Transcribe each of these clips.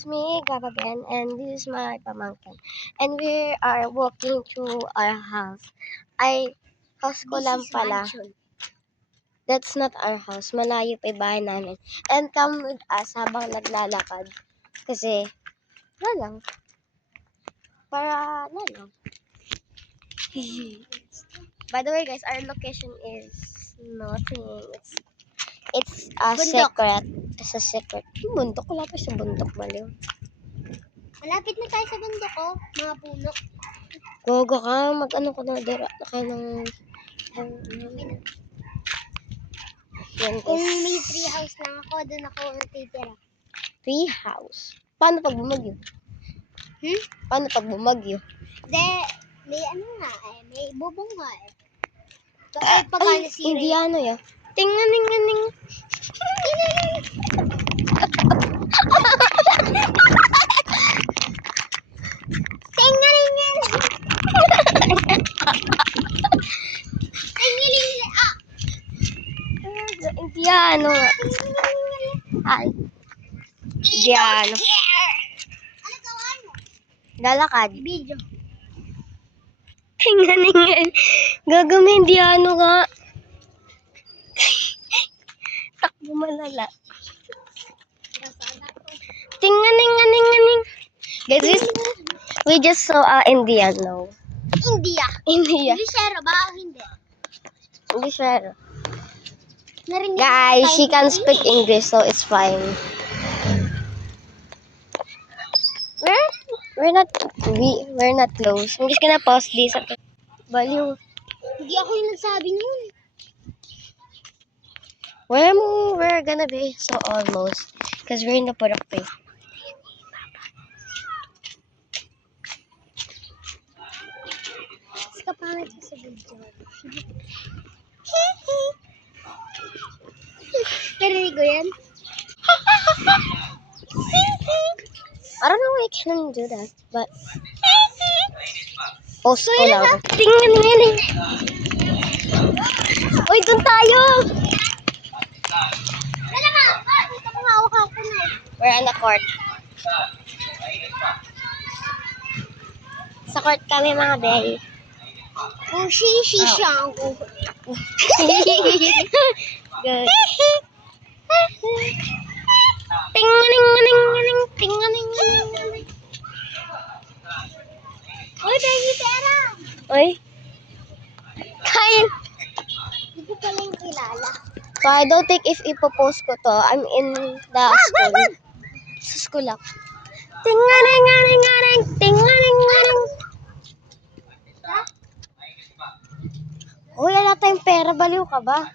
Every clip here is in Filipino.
it's me, Gab again, and this is my pamangkin. And we are walking to our house. House ko lang pala. That's not our house. Malayo pa yung bahay namin. And come with us habang naglalakad. Kasi, wala lang. Para, wala lang. By the way, guys, our location is nothing. It's a Bundok. secret. It's a secret. Bundok. Wala pa sa bundok, baliw. Malapit na tayo sa bundok, oh. Mga puno. Gogo ka. Mag-ano ko na. Dira na kayo ng... Yan, Kung guys. may tree house lang ako, doon ako natitira. Tree house. Paano pag bumagyo? Paano pag bumagyo? May ano nga eh. May bubong nga eh. Kasi pagka nasira. Indiano ya. Tinganing-ganing. Indiano nga. Ay. Indiano. Ano gawa mo? Lalakad. Video. Tinganing-ganing. Gagawin Indiano nga. Takbo malala. Tinganing-ganing-ganing. Guys, we just saw Indiano. India. India. Englishero ba o hindi? English sir. Narinig Guys, she can speak English, so it's fine. We're not close. I'm just gonna pause this. Baliw. Hindi ako yung nagsabi nun. We're gonna be so almost. Because we're in the Purok Bay. Mas kapangit ko sa video. Narinig ko yan? I don't know why I can do that, but post ko lang. Tingaling. Uy, dun tayo! Wala nga! Ito mo hawak ako na eh. We're on the court. Sa court kami mga bay. Kung siya ako. Good. Tingaling. Uy, baby, pera! Uy. Kain. Hindi ko pala yung kilala. So I don't think if ipopost ko to, I'm in the school. Sa school ako. Tingaling. Uy, wala tayong pera. Baliw ka ba?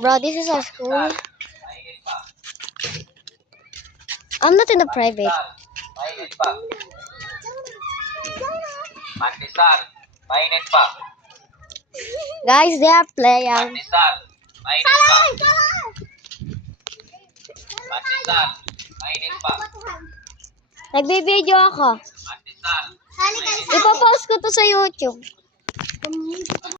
Bro, this is our school. I'm not in the private. Mantisan, mainit pa. Guys, they are playing. Mantisan, mainit pa. Mantisan, mainit pa. Nagbe-video ako. Mantisan. Sali ka sa Ipopost ko to sa YouTube.